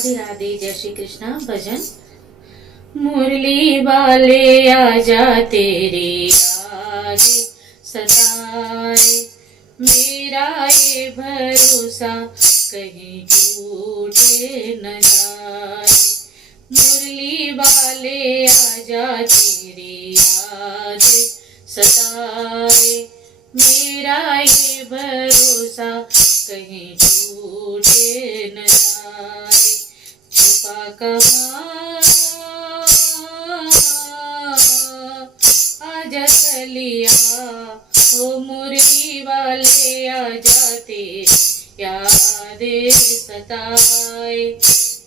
राधे राधे। जय श्री कृष्ण। भजन। मुरली वाले आजा तेरी याद सताए, मेरा ये भरोसा कहीं टूटे न जाए। मुरली वाले आजा तेरी याद सताए, मेरा ये भरोसा कहीं टूटे न जाए। छुपा कहाँ आजा चलिया, ओ मुरली वाले आजा तेरी याद सताए,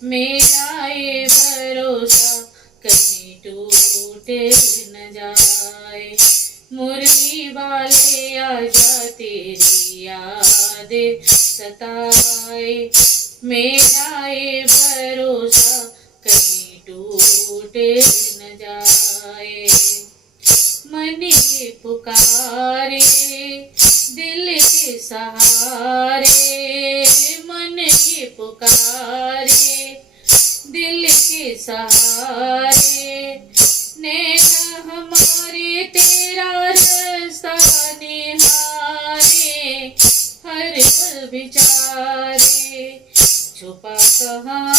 मेरा ये भरोसा कहीं टूटे न जाए। मुरली वाले आजा तेरी याद सताए, मेरा ये भरोसा कहीं टूटे न जाए। मन ये पुकारे दिल के सहारे, मन ये पुकारे दिल के सहारे, नैना हमारे तेरा रास्ता निहारे, हर पल विचारे छुपा कहाँ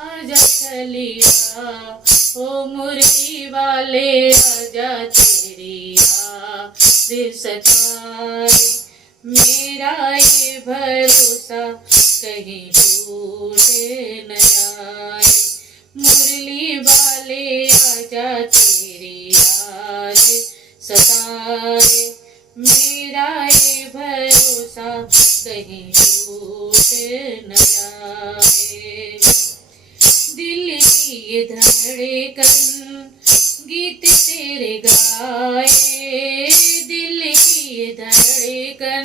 आजा चलिया, ओ मुरली वाले आजा तेरी याद सताए, मेरा ये भरोसा कहीं टूटे न जाए। मुरली वाले आजा तेरी याद सताए, मेरा ये भरोसा कहीं टूटे न जाए। दिल की ये धड़कन गीत तेरे गाए, दिल की ये धड़कन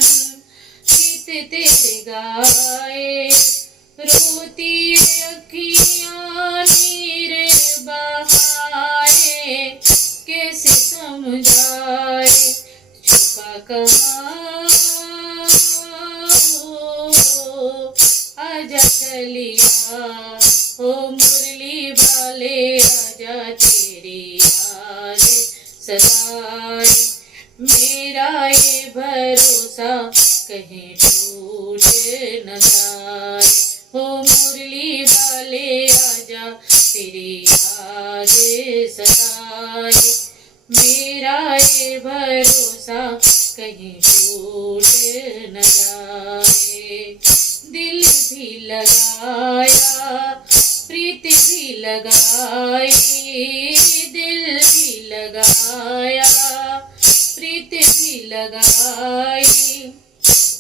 गीत तेरे गाए, रोती अखियाँ नीर बहाए, कैसे समझाए छुपा कहाँ आजा चलिया, ओ मुरली वाले आजा तेरी याद सताए, मेरा ये भरोसा कहीं टूटे न जाए। ओ मुरली वाले आजा तेरी याद सताए, मेरा ये भरोसा कहीं टूटे न जाए। दिल भी लगाया प्रीत भी लगाई, दिल भी लगाया प्रीत भी लगाई,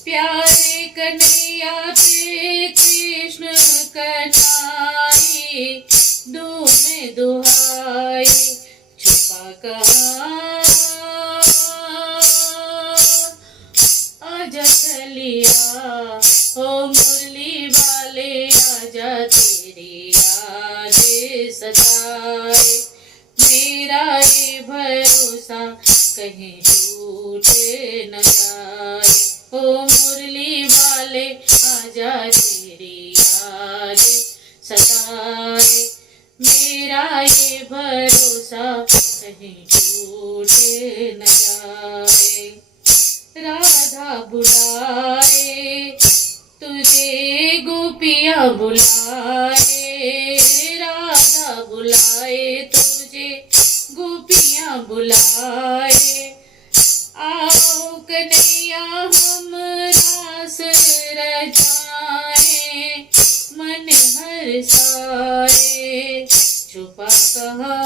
प्यारे कन्हैया पे कृष्ण कन्हाई, दो में दुहाई छुपा कहाँ आजा चलिया, ओ मुरली वाले आजा तेरी याद सताए, मेरा ये भरोसा कहीं टूटे न जाए। ओ मुरली वाले आजा तेरी याद सताए, मेरा ये भरोसा कहीं टूटे न जाए। राधा बुलाए तुझे गोपियाँ बुलाए, राधा बुलाए तुझे गोपियाँ बुलाए, आओ कन्हैया हम रास रचाए, मन हर्षाए छुपा कहाँ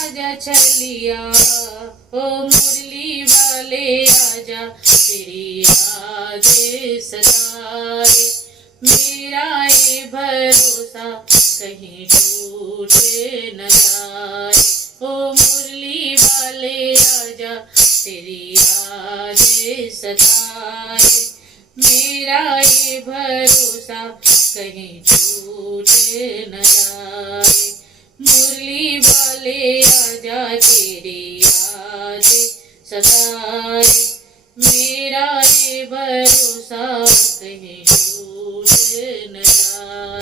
आजा चलिया, ओ मुरली वाले आजा तेरी याद सताए, मेरा ये भरोसा कहीं टूटे न जाए। ओ मुरली वाले आजा तेरी याद सताए, मेरा ये भरोसा कहीं टूटे न जाए। मुरली वाले आजा तेरी याद सताए, मेरा ये भरोसा कहीं टूट न जाए।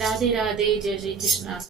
राधे राधे, जय श्री कृष्णा।